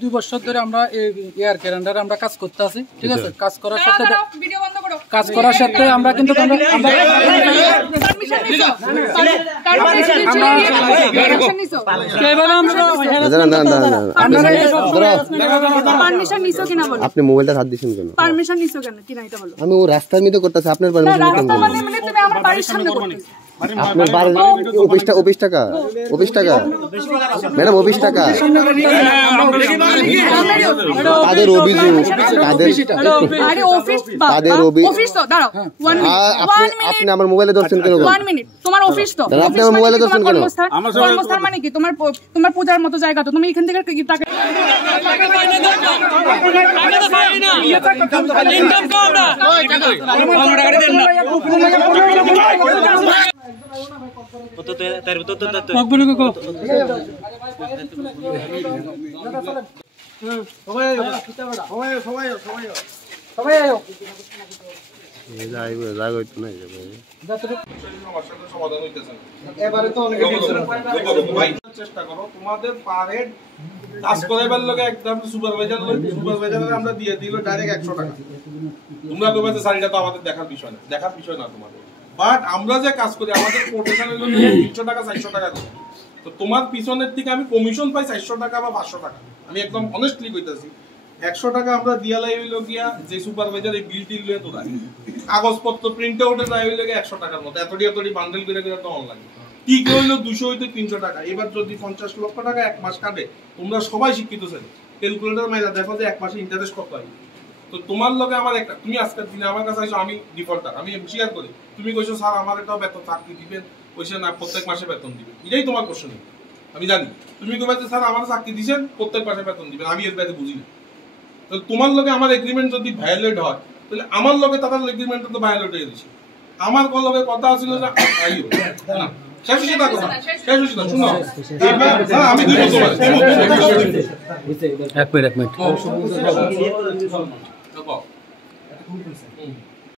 2 বছর ধরে আমরা এয়ার ক্যালেন্ডারে আমরা কাজ করতে আছি, ঠিক আছে। কাজ করার সাথে আমরা কিন্তু আপনি মোবাইলটা হাত দিছেন কেন? পারমিশন নিছো কেন? কি না এটা বলো। আমি ও রাস্তার মধ্যে করতেছি, আপনার পারমিশন কেন? মানে তুমি আমার বাড়ির সামনে করতেছো। আপনার বাড়ির অফিস টাকা ম্যাডাম, অফিস টাকা তাদের অভিযোগ, আপনি আমার মোবাইলে ধরছেন কেন? 1 মিনিট, তোমার অফিস তো আপনি আমার মোবাইলে ধরছেন কেন? কর্মস্থান মানে কি? তোমার পূজার মতো জায়গা তো, তুমি এখান থেকে টাকা চেষ্টা করো তোমাদের পার হেড কাজ করাইবার লগে একদম সুপারভাইজার আমরা দিয়ে দিল ডাইরেক্ট 100 টাকা। তোমরা কইবা যে স্যার এটা তো আমাদের দেখার বিষয় না তোমাদের, বাট আমরা যে কাজ করি আমাদের কোটেশনের জন্য 300 টাকা 400 টাকা দিই। তো তোমার পিছনের থেকে আমি কমিশন পাই 400 টাকা বা 500 টাকা। আমি একদম অনেস্টলি কইতাছি 100 টাকা আমরা দিয়া লাই হইলো গিয়া যে সুপারভাইজার এই বিল টিল লয়ে তো রাখে কাগজপত্র প্রিন্ট আউটে যায় হইলো গিয়া 100 টাকার মতো এতটি বান্ডেল করে তো অনলাইন ঠিক হইলো 200 হইতে 300 টাকা। এবার যদি 50 লক্ষ টাকা এক মাস কাটে, তোমরা সবাই শিক্ষিত ছেলে, ক্যালকুলেটর মাইরা দেখো যে এক মাসে ইন্টারেস্ট কত হয়। তো তোমার লগে আমার একটা, তুমি আজকের দিনে আমার কাছে আইছো, আমি ডিফল্টার, আমি স্বীকার করি। তুমি কইছো স্যার আমার এটাও বেতন চাকরি দিবেন, কইছো না প্রত্যেক মাসে বেতন দিবেন, এটাই তোমার কোশ্চেন। আমি জানি তুমি কইবা যে স্যার আমার চাকরি দিবেন প্রত্যেক মাসে বেতন দিবেন, আমি এর বাইরে বুঝি না। তো তোমার লগে আমার এগ্রিমেন্ট যদি ভায়োলেট হয়, তাহলে আমার লগে তাদের এগ্রিমেন্ট তো ভায়োলেট হয়ে গেছে। আমার লগে কথা ছিল যে আইও না শেষ শুনো আমি দিব তোমার এক মিনিট